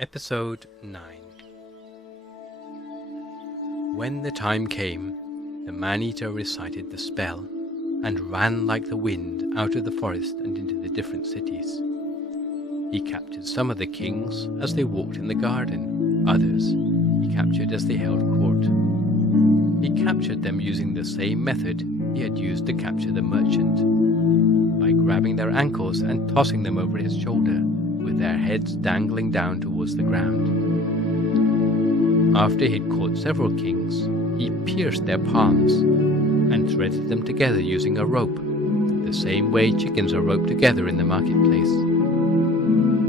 Episode 9. When the time came, the man-eater recited the spell and ran like the wind out of the forest and into the different cities. He captured some of the kings as they walked in the garden, others he captured as they held court. He captured them using the same method he had used to capture the merchant, by grabbing their ankles and tossing them over his shoulder, with their heads dangling down towards the ground. After he'd caught several kings, he pierced their palms and threaded them together using a rope, the same way chickens are roped together in the marketplace.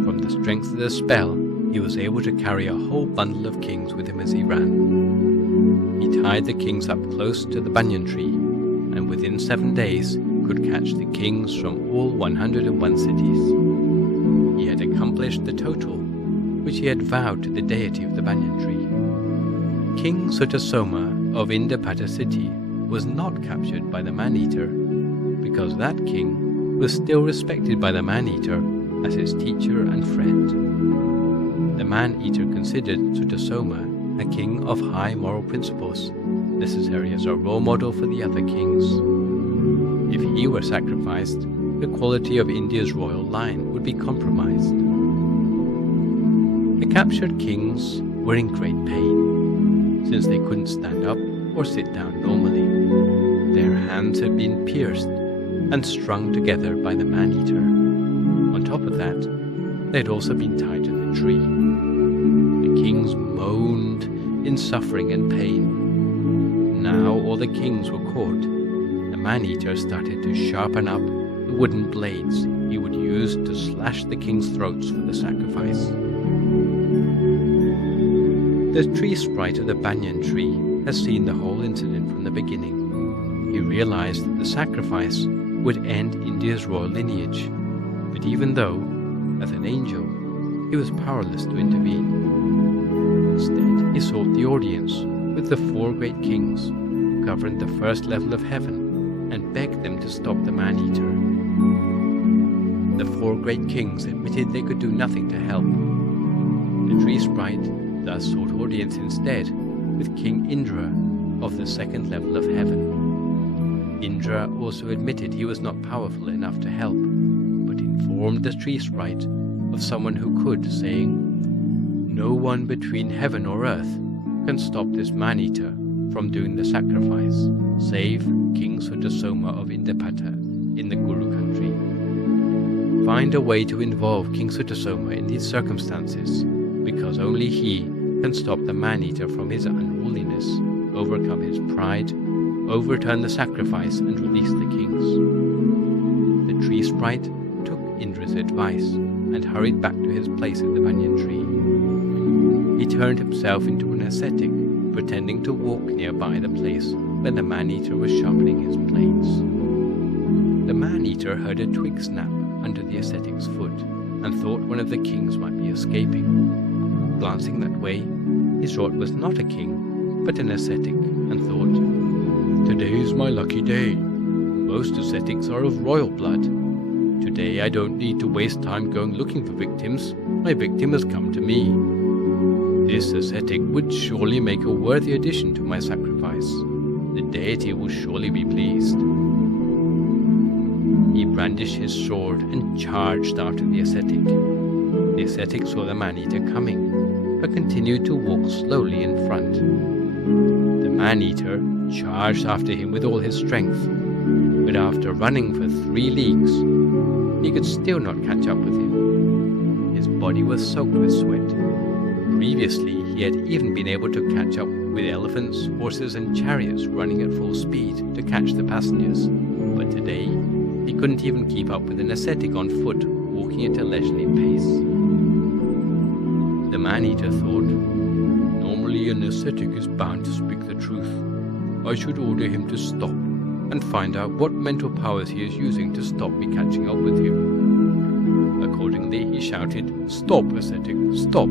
From the strength of the spell, he was able to carry a whole bundle of kings with him as he ran. He tied the kings up close to the banyan tree, and within 7 days could catch the kings from all 101 cities. He had accomplished the total, which he had vowed to the deity of the banyan tree. King Sutasoma of Indapata city was not captured by the man-eater, because that king was still respected by the man-eater as his teacher and friend. The man-eater considered Sutasoma a king of high moral principles, necessary as a role model for the other kings. If he were sacrificed, the quality of India's royal line would be compromised. The captured kings were in great pain, since they couldn't stand up or sit down normally. Their hands had been pierced and strung together by the man-eater. On top of that, they had also been tied to the tree. The kings moaned in suffering and pain. Now all the kings were caught. The man-eater started to sharpen up the wooden blades he would use to slash the king's throats for the sacrifice. The tree sprite of the banyan tree has seen the whole incident from the beginning. He realized that the sacrifice would end India's royal lineage, but even though, as an angel, he was powerless to intervene. Instead, he sought the audience with the 4 great kings who governed the first level of heaven and begged them to stop the man-eater. The 4 great kings admitted they could do nothing to help. The tree sprite thus sought audience instead with King Indra of the 2nd level of heaven. Indra also admitted he was not powerful enough to help, but informed the tree sprite of someone who could, saying, "No one between heaven or earth can stop this man-eater from doing the sacrifice, save King Sutasoma of Indapata in the Guru country. Find a way to involve King Sutasoma in these circumstances, because only he can stop the man-eater from his unruliness, overcome his pride, overturn the sacrifice, and release the kings." The tree sprite took Indra's advice and hurried back to his place at the banyan tree. He turned himself into an ascetic, pretending to walk nearby the place where the man-eater was sharpening his blades. The man-eater heard a twig snap under the ascetic's foot and thought one of the kings might be escaping. Glancing that way, he saw it was not a king, but an ascetic, and thought, "Today is my lucky day. Most ascetics are of royal blood. Today I don't need to waste time going looking for victims. My victim has come to me. This ascetic would surely make a worthy addition to my sacrifice. The deity will surely be pleased." He brandished his sword and charged after the ascetic. The ascetic saw the man-eater coming, but continued to walk slowly in front. The man-eater charged after him with all his strength, but after running for 3 leagues, he could still not catch up with him. His body was soaked with sweat. Previously, he had even been able to catch up with elephants, horses, and chariots running at full speed to catch the passengers, but today he couldn't even keep up with an ascetic on foot, walking at a leisurely pace. The man-eater thought, "Normally an ascetic is bound to speak the truth. I should order him to stop and find out what mental powers he is using to stop me catching up with him." Accordingly, he shouted, "Stop, ascetic, stop!"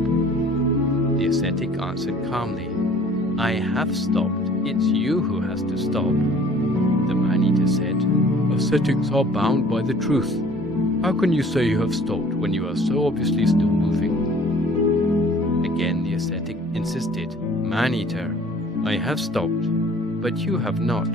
The ascetic answered calmly, "I have stopped. It's you who has to stop." The man-eater said, "Ascetics are bound by the truth. How can you say you have stopped when you are so obviously still moving?" insisted, "Man-eater, I have stopped, but you have not.